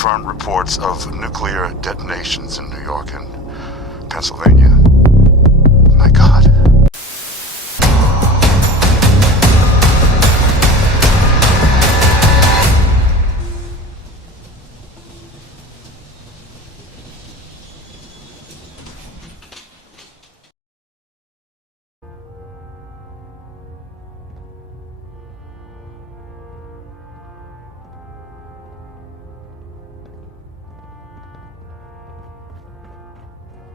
confirmed reports of nuclear detonations in New York and Pennsylvania. My God.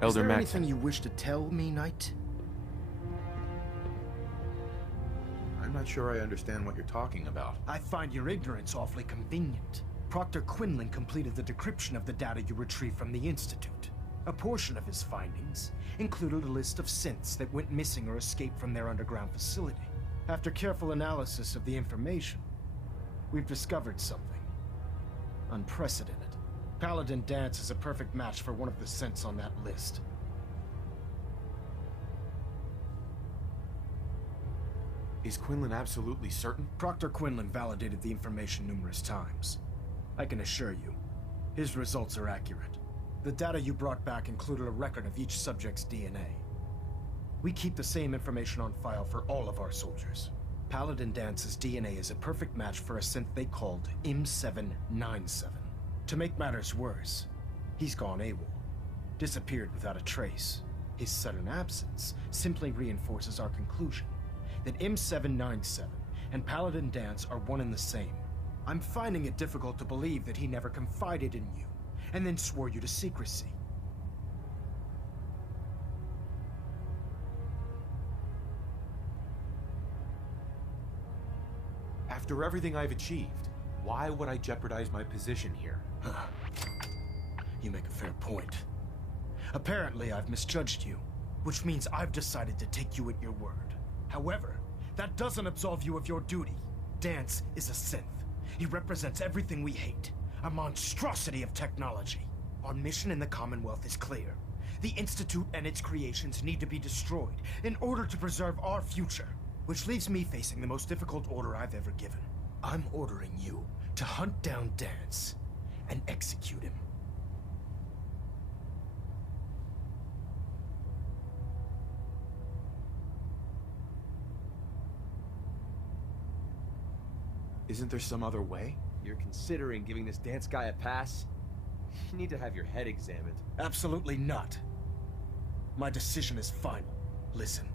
Is there anything you wish to tell me, Knight? I'm not sure I understand what you're talking about. I find your ignorance awfully convenient. Proctor Quinlan completed the decryption of the data you retrieved from the Institute. A portion of his findings included a list of synths that went missing or escaped from their underground facility. After careful analysis of the information, we've discovered something unprecedented. Paladin Dance is a perfect match for one of the synths on that list. Is Quinlan absolutely certain? Proctor Quinlan validated the information numerous times. I can assure you, his results are accurate. The data you brought back included a record of each subject's DNA. We keep the same information on file for all of our soldiers. Paladin Dance's DNA is a perfect match for a synth they called M797. To make matters worse, he's gone AWOL, disappeared without a trace. His sudden absence simply reinforces our conclusion that M797 and Paladin Dance are one and the same. I'm finding it difficult to believe that he never confided in you, and then swore you to secrecy. After everything I've achieved, why would I jeopardize my position here? You make a fair point. Apparently, I've misjudged you, which means I've decided to take you at your word. However, that doesn't absolve you of your duty. Dance is a synth. He represents everything we hate, a monstrosity of technology. Our mission in the Commonwealth is clear. The Institute and its creations need to be destroyed in order to preserve our future, which leaves me facing the most difficult order I've ever given. I'm ordering you to hunt down Dance and execute him. Isn't there some other way? You're considering giving this Dance guy a pass? You need to have your head examined. Absolutely not. My decision is final. Listen,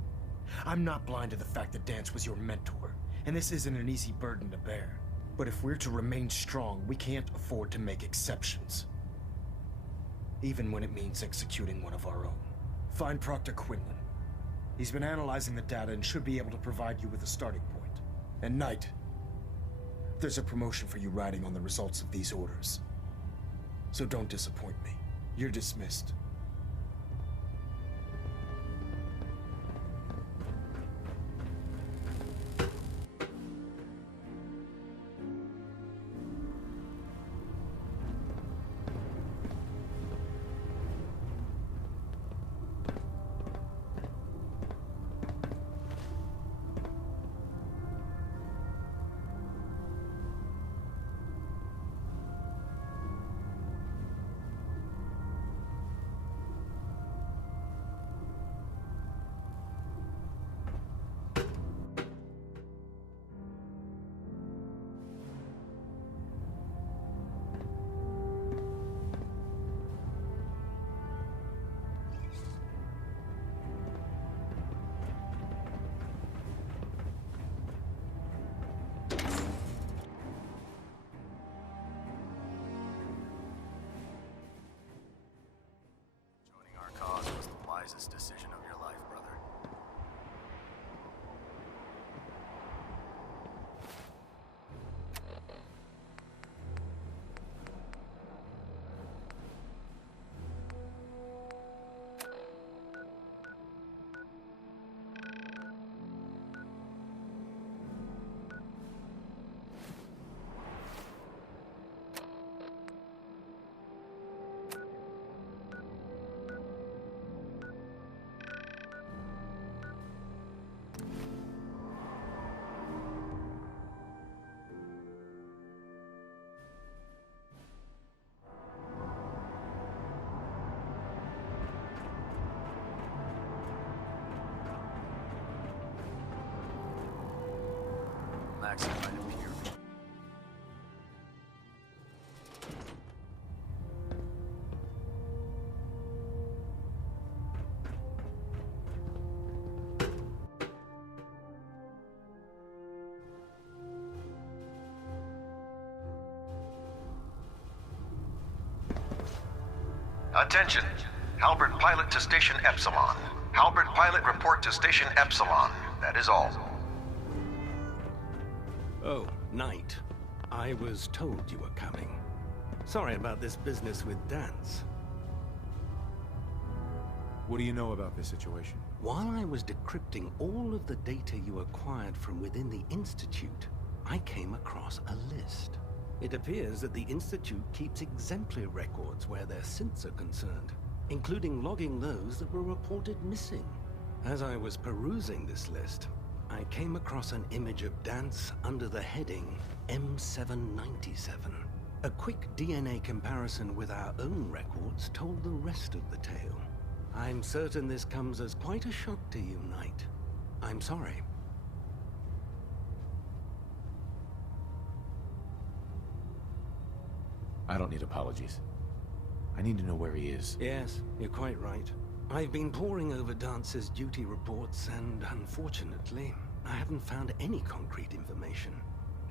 I'm not blind to the fact that Dance was your mentor, and this isn't an easy burden to bear. But if we're to remain strong, we can't afford to make exceptions. Even when it means executing one of our own. Find Proctor Quinlan. He's been analyzing the data and should be able to provide you with a starting point. And Knight, there's a promotion for you riding on the results of these orders. So don't disappoint me. You're dismissed. Attention. Halbert Pilot to Station Epsilon. Halbert Pilot report to Station Epsilon. That is all. Oh, Knight. I was told you were coming. Sorry about this business with Dance. What do you know about this situation? While I was decrypting all of the data you acquired from within the Institute, I came across a list. It appears that the Institute keeps exemplary records where their synths are concerned, including logging those that were reported missing. As I was perusing this list, I came across an image of Dance under the heading M797. A quick DNA comparison with our own records told the rest of the tale. I'm certain this comes as quite a shock to you, Knight. I'm sorry. I don't need apologies. I need to know where he is. Yes, you're quite right. I've been poring over Dance's duty reports, and unfortunately, I haven't found any concrete information.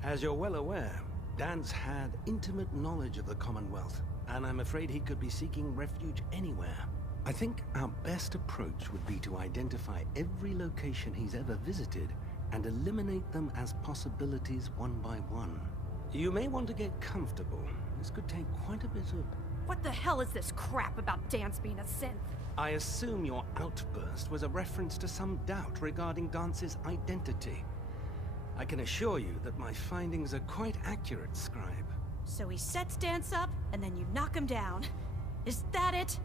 As you're well aware, Dance had intimate knowledge of the Commonwealth, and I'm afraid he could be seeking refuge anywhere. I think our best approach would be to identify every location he's ever visited and eliminate them as possibilities one by one. You may want to get comfortable. This could take quite a bit of... What the hell is this crap about Dance being a synth? I assume your outburst was a reference to some doubt regarding Dance's identity. I can assure you that my findings are quite accurate, Scribe. So he sets Dance up, and then you knock him down. Is that it?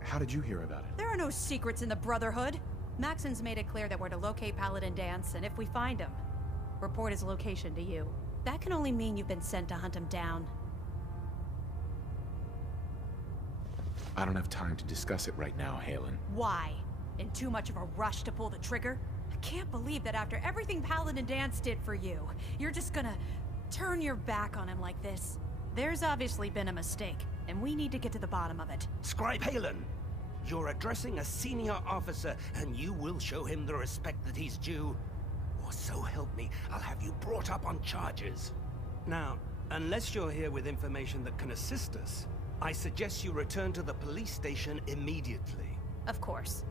How did you hear about it? There are no secrets in the Brotherhood. Maxon's made it clear that we're to locate Paladin Dance, and if we find him, report his location to you. That can only mean you've been sent to hunt him down. I don't have time to discuss it right now, Halen. Why? In too much of a rush to pull the trigger? I can't believe that after everything Paladin Dance did for you, you're just gonna turn your back on him like this. There's obviously been a mistake, and we need to get to the bottom of it. Scribe Halen! You're addressing a senior officer, and you will show him the respect that he's due. Or so help me, I'll have you brought up on charges. Now, unless you're here with information that can assist us, I suggest you return to the police station immediately. Of course.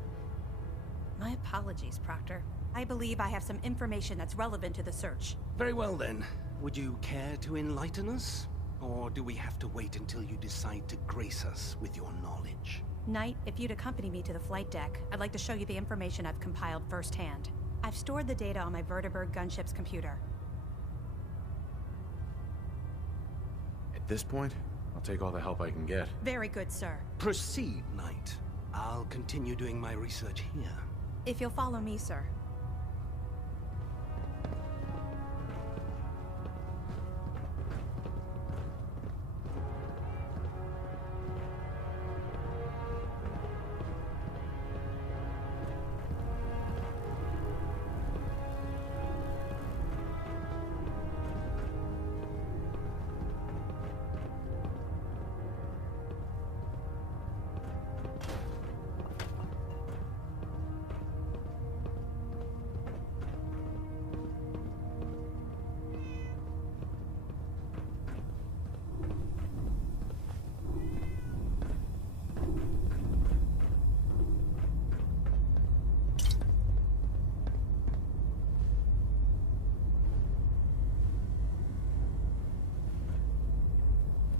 My apologies, Proctor. I believe I have some information that's relevant to the search. Very well then. Would you care to enlighten us? Or do we have to wait until you decide to grace us with your knowledge? Knight, if you'd accompany me to the flight deck, I'd like to show you the information I've compiled firsthand. I've stored the data on my Vertibird gunship's computer. At this point, I'll take all the help I can get. Very good, sir. Proceed, Knight. I'll continue doing my research here. If you'll follow me, sir.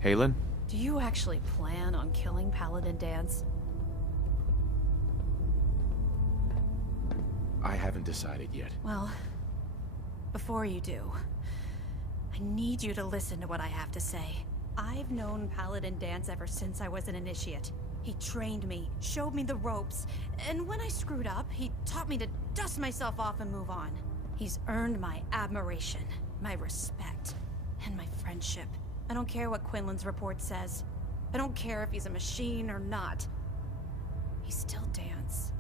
Halen? Do you actually plan on killing Paladin Dance? I haven't decided yet. Well, before you do, I need you to listen to what I have to say. I've known Paladin Dance ever since I was an initiate. He trained me, showed me the ropes, and when I screwed up, he taught me to dust myself off and move on. He's earned my admiration, my respect, and my friendship. I don't care what Quinlan's report says. I don't care if he's a machine or not. He's still Dance.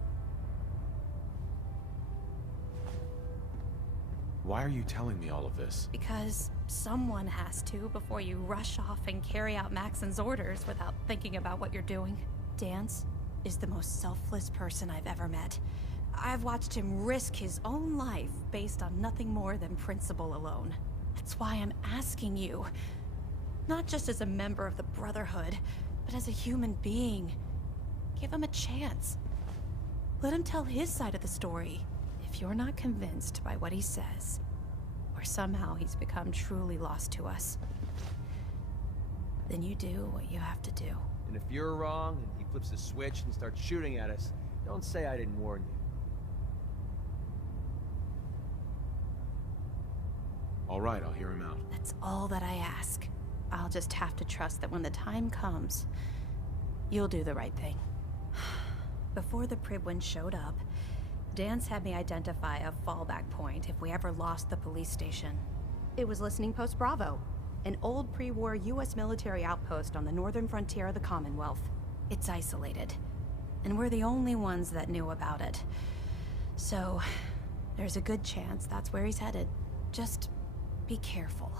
Why are you telling me all of this? Because someone has to before you rush off and carry out Maxon's orders without thinking about what you're doing. Dance is the most selfless person I've ever met. I've watched him risk his own life based on nothing more than principle alone. That's why I'm asking you. Not just as a member of the Brotherhood, but as a human being. Give him a chance. Let him tell his side of the story. If you're not convinced by what he says, or somehow he's become truly lost to us, then you do what you have to do. And if you're wrong and he flips the switch and starts shooting at us, don't say I didn't warn you. All right, I'll hear him out. That's all that I ask. I'll just have to trust that when the time comes, you'll do the right thing. Before the Pribwin showed up, Dance had me identify a fallback point if we ever lost the police station. It was Listening Post Bravo, an old pre-war US military outpost on the northern frontier of the Commonwealth. It's isolated, and we're the only ones that knew about it. So, there's a good chance that's where he's headed. Just be careful.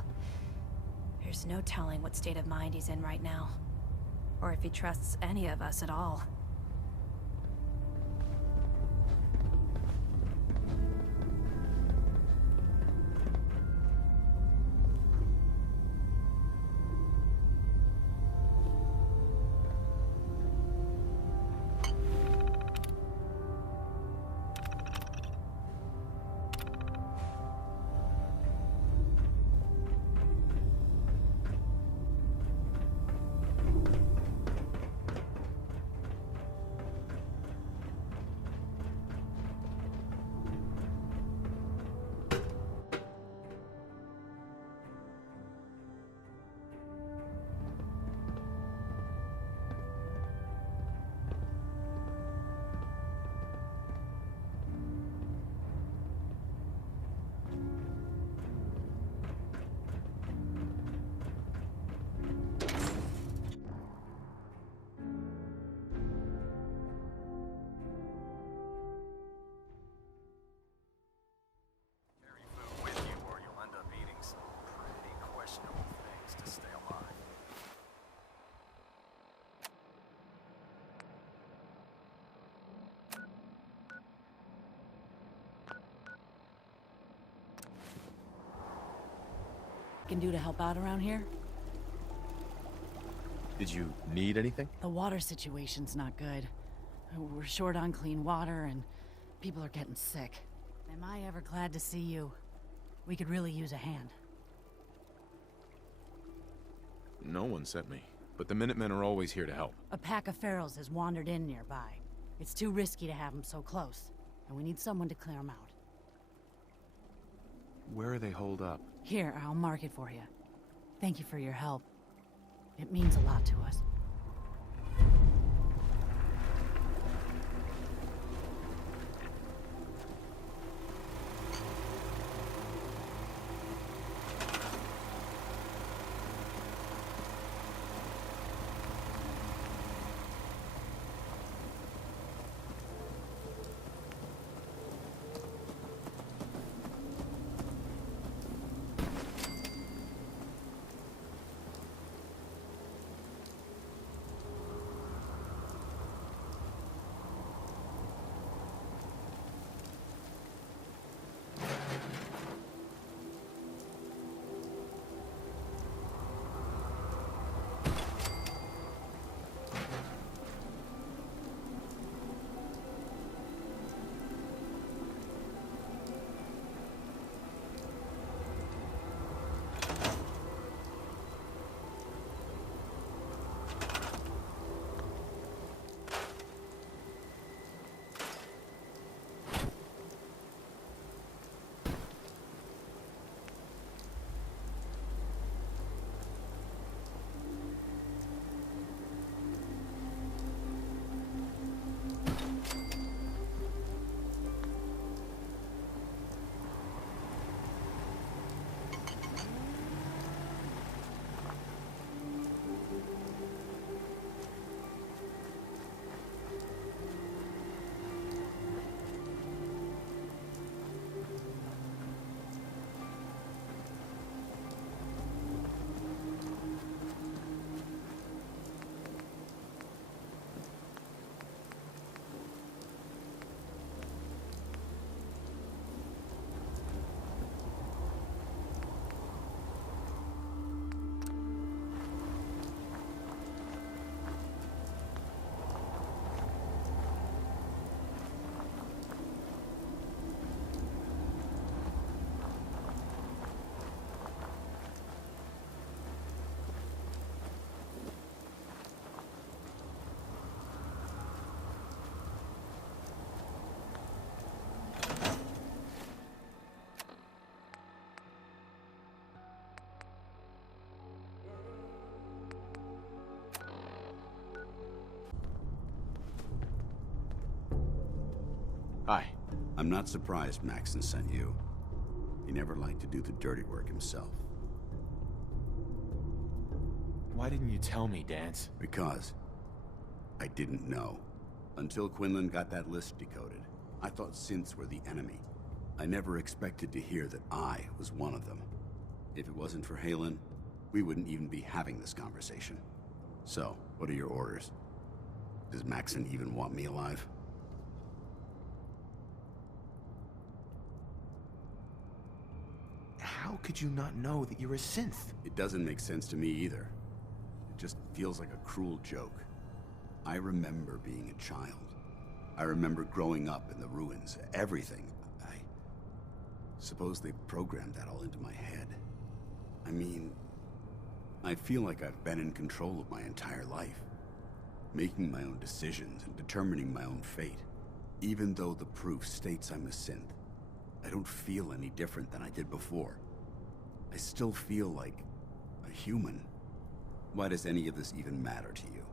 There's no telling what state of mind he's in right now, or if he trusts any of us at all. With you, or you'll end up eating some pretty questionable things to stay alive. Can do to help out around here? Did you need anything? The water situation's not good. We're short on clean water and people are getting sick. Am I ever glad to see you? We could really use a hand. No one sent me, but the Minutemen are always here to help. A pack of ferals has wandered in nearby. It's too risky to have them so close, and we need someone to clear them out. Where are they holed up? Here, I'll mark it for you. Thank you for your help. It means a lot to us. I'm not surprised Maxon sent you. He never liked to do the dirty work himself. Why didn't you tell me, Dance? Because I didn't know. Until Quinlan got that list decoded, I thought synths were the enemy. I never expected to hear that I was one of them. If it wasn't for Halen, we wouldn't even be having this conversation. So, what are your orders? Does Maxon even want me alive? How could you not know that you're a synth? It doesn't make sense to me either. It just feels like a cruel joke. I remember being a child. I remember growing up in the ruins, everything. I suppose they programmed that all into my head. I mean, I feel like I've been in control of my entire life, making my own decisions and determining my own fate. Even though the proof states I'm a synth, I don't feel any different than I did before. I still feel like a human. Why does any of this even matter to you?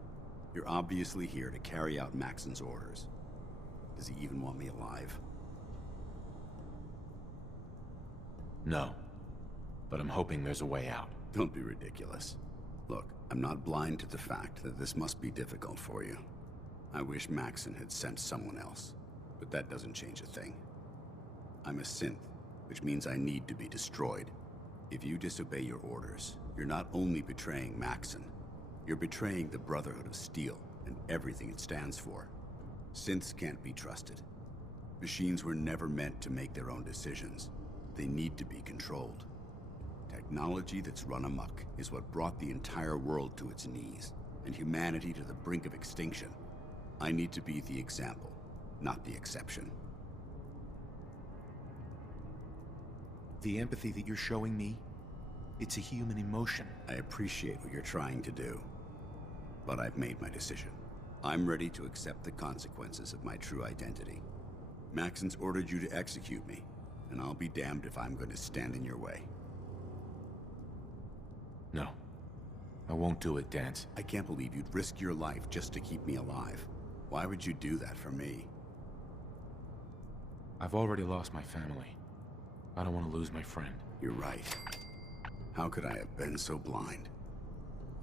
You're obviously here to carry out Maxon's orders. Does he even want me alive? No. But I'm hoping there's a way out. Don't be ridiculous. Look, I'm not blind to the fact that this must be difficult for you. I wish Maxon had sent someone else, but that doesn't change a thing. I'm a synth, which means I need to be destroyed. If you disobey your orders, you're not only betraying Maxon, you're betraying the Brotherhood of Steel and everything it stands for. Synths can't be trusted. Machines were never meant to make their own decisions. They need to be controlled. Technology that's run amok is what brought the entire world to its knees, and humanity to the brink of extinction. I need to be the example, not the exception. The empathy that you're showing me, it's a human emotion. I appreciate what you're trying to do, but I've made my decision. I'm ready to accept the consequences of my true identity. Maxon's ordered you to execute me, and I'll be damned if I'm going to stand in your way. No. I won't do it, Dance. I can't believe you'd risk your life just to keep me alive. Why would you do that for me? I've already lost my family. I don't want to lose my friend. You're right. How could I have been so blind?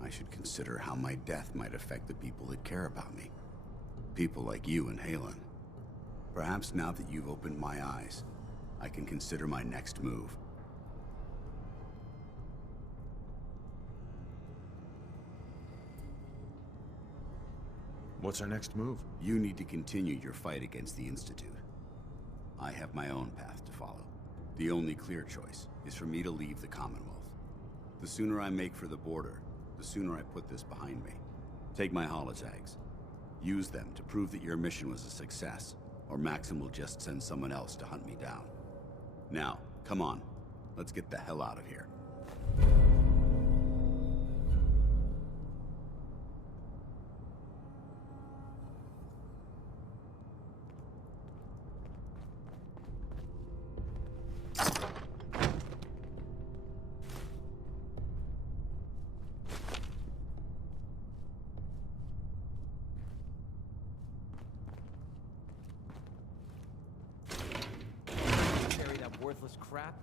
I should consider how my death might affect the people that care about me. People like you and Halen. Perhaps now that you've opened my eyes, I can consider my next move. What's our next move? You need to continue your fight against the Institute. I have my own path to follow. The only clear choice is for me to leave the Commonwealth. The sooner I make for the border, the sooner I put this behind me. Take my holotags. Use them to prove that your mission was a success, or Maxon will just send someone else to hunt me down. Now, come on. Let's get the hell out of here. Carry that worthless crap?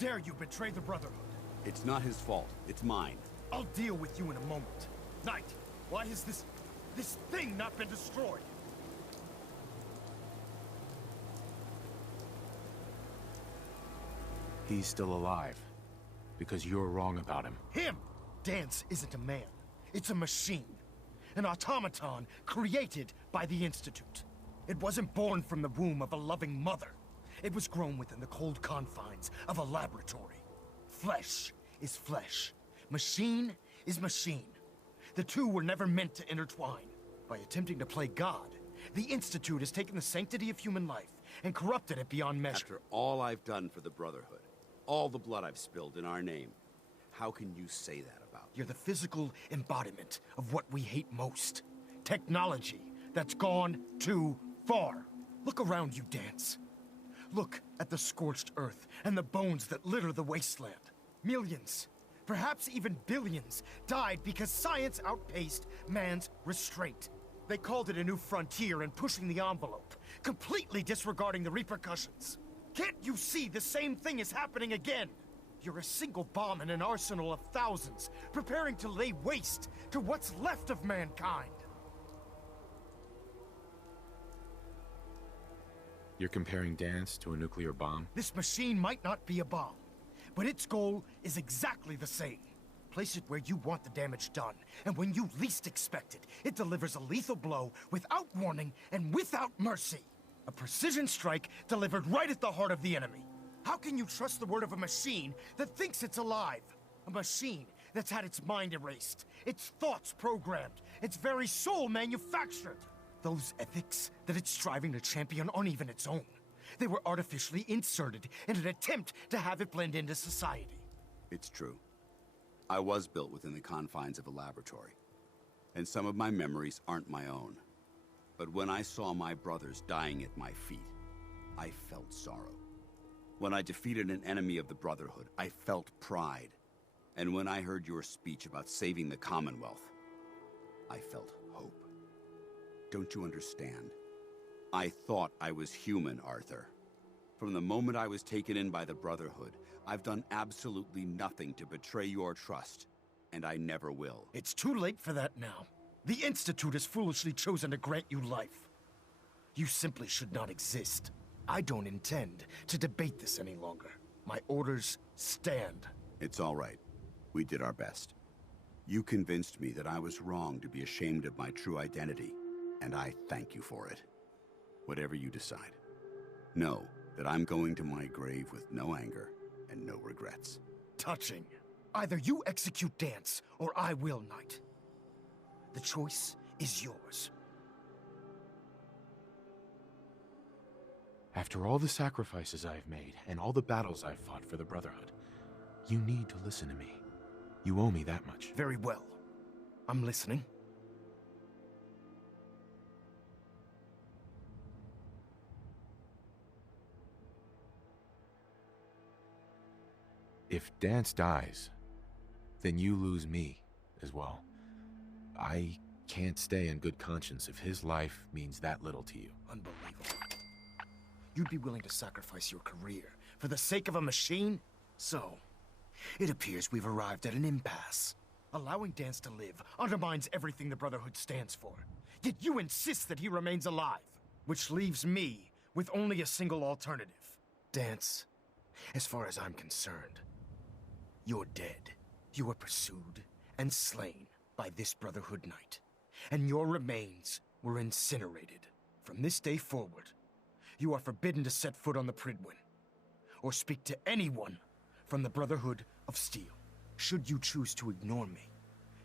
dare you betray the Brotherhood? It's not his fault. It's mine. I'll deal with you in a moment. Knight, why has this thing not been destroyed? He's still alive. Because you're wrong about him. Him! Dance isn't a man. It's a machine. An automaton created by the Institute. It wasn't born from the womb of a loving mother. It was grown within the cold confines of a laboratory. Flesh is flesh. Machine is machine. The two were never meant to intertwine. By attempting to play God, the Institute has taken the sanctity of human life and corrupted it beyond measure. After all I've done for the Brotherhood, all the blood I've spilled in our name, how can you say that about me? You're the physical embodiment of what we hate most. Technology that's gone too far. Look around you, Dance. Look at the scorched earth and the bones that litter the wasteland. Millions, perhaps even billions, died because science outpaced man's restraint. They called it a new frontier and pushing the envelope, completely disregarding the repercussions. Can't you see the same thing is happening again? You're a single bomb in an arsenal of thousands, preparing to lay waste to what's left of mankind. You're comparing Dance to a nuclear bomb? This machine might not be a bomb, but its goal is exactly the same. Place it where you want the damage done, and when you least expect it, it delivers a lethal blow without warning and without mercy. A precision strike delivered right at the heart of the enemy. How can you trust the word of a machine that thinks it's alive? A machine that's had its mind erased, its thoughts programmed, its very soul manufactured. Those ethics that it's striving to champion aren't even its own. They were artificially inserted in an attempt to have it blend into society. It's true. I was built within the confines of a laboratory, and some of my memories aren't my own. But when I saw my brothers dying at my feet, I felt sorrow. When I defeated an enemy of the Brotherhood, I felt pride. And when I heard your speech about saving the Commonwealth, I felt hope. Don't you understand? I thought I was human, Arthur. From the moment I was taken in by the Brotherhood, I've done absolutely nothing to betray your trust, and I never will. It's too late for that now. The Institute has foolishly chosen to grant you life. You simply should not exist. I don't intend to debate this any longer. My orders stand. It's all right. We did our best. You convinced me that I was wrong to be ashamed of my true identity, and I thank you for it. Whatever you decide. Know that I'm going to my grave with no anger and no regrets. Touching. Either you execute Dance, or I will, Knight. The choice is yours. After all the sacrifices I've made, and all the battles I've fought for the Brotherhood, you need to listen to me. You owe me that much. Very well. I'm listening. If Dance dies, then you lose me as well. I can't stay in good conscience if his life means that little to you. Unbelievable. You'd be willing to sacrifice your career for the sake of a machine? So, it appears we've arrived at an impasse. Allowing Dance to live undermines everything the Brotherhood stands for. Yet you insist that he remains alive, which leaves me with only a single alternative. Dance, as far as I'm concerned, you're dead. You were pursued and slain by this Brotherhood Knight, and your remains were incinerated. From this day forward, you are forbidden to set foot on the Pridwin, or speak to anyone from the Brotherhood of Steel. Should you choose to ignore me,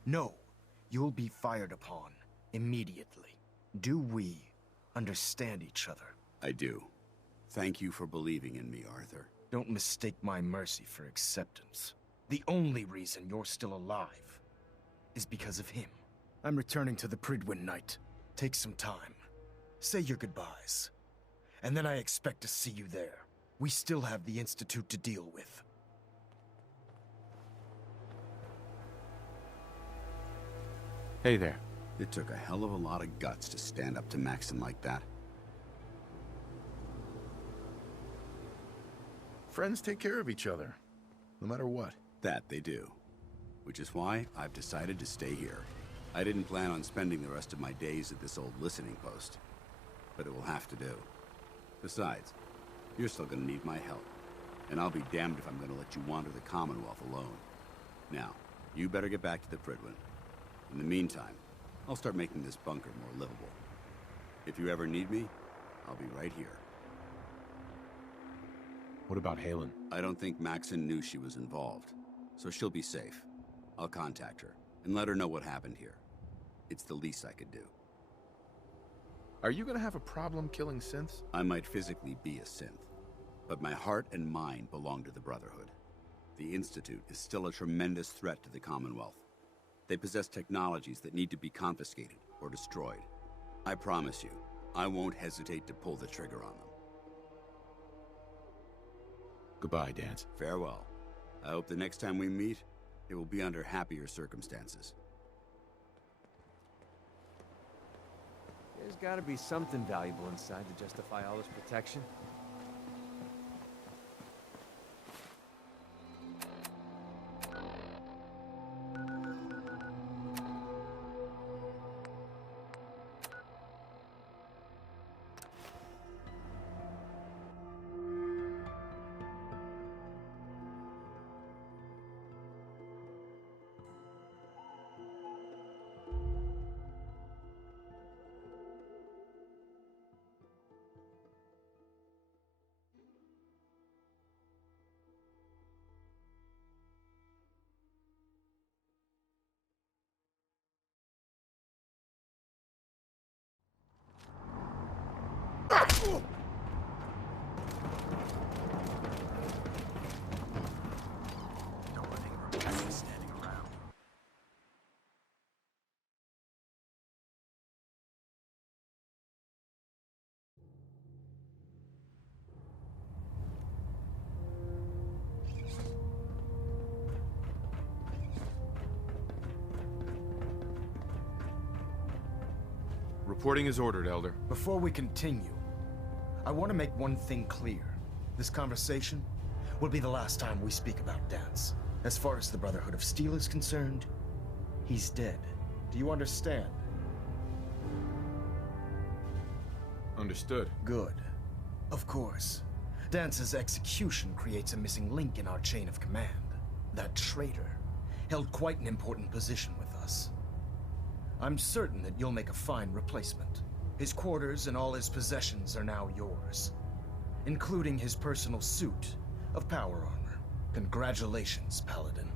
know you'll be fired upon immediately. Do we understand each other? I do. Thank you for believing in me, Arthur. Don't mistake my mercy for acceptance. The only reason you're still alive is because of him. I'm returning to the Pridwin, Knight. Take some time. Say your goodbyes. And then I expect to see you there. We still have the Institute to deal with. Hey there. It took a hell of a lot of guts to stand up to Maxim like that. Friends take care of each other. no matter what. That they do. Which is why I've decided to stay here. I didn't plan on spending the rest of my days at this old listening post, but it will have to do. Besides, you're still gonna need my help, and I'll be damned if I'm gonna let you wander the Commonwealth alone. Now, you better get back to the Prydwen. In the meantime, I'll start making this bunker more livable. If you ever need me, I'll be right here. What about Halen? I don't think Maxon knew she was involved, so she'll be safe. I'll contact her and let her know what happened here. It's the least I could do. Are you gonna have a problem killing synths? I might physically be a synth, but my heart and mind belong to the Brotherhood. The Institute is still a tremendous threat to the Commonwealth. They possess technologies that need to be confiscated or destroyed. I promise you, I won't hesitate to pull the trigger on them. Goodbye, Dance. Farewell. I hope the next time we meet, it will be under happier circumstances. There's gotta be something valuable inside to justify all this protection. Don't let Ingram catch me standing around. Reporting is ordered, Elder. Before we continue, I want to make one thing clear. This conversation will be the last time we speak about Dance. As far as the Brotherhood of Steel is concerned, he's dead. Do you understand? Understood. Good. Of course. Dance's execution creates a missing link in our chain of command. That traitor held quite an important position with us. I'm certain that you'll make a fine replacement. His quarters and all his possessions are now yours, including his personal suit of power armor. Congratulations, Paladin.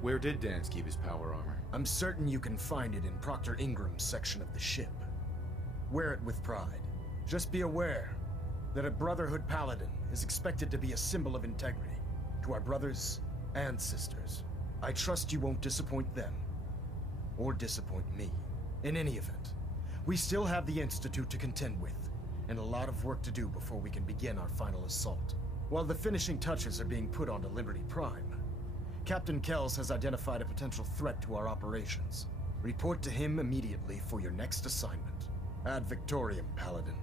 Where did Dance keep his power armor? I'm certain you can find it in Proctor Ingram's section of the ship. Wear it with pride. Just be aware that a Brotherhood Paladin is expected to be a symbol of integrity to our brothers and sisters. I trust you won't disappoint them, or disappoint me. In any event, we still have the Institute to contend with, and a lot of work to do before we can begin our final assault. While the finishing touches are being put onto Liberty Prime, Captain Kells has identified a potential threat to our operations. Report to him immediately for your next assignment. Ad Victoriam, Paladin.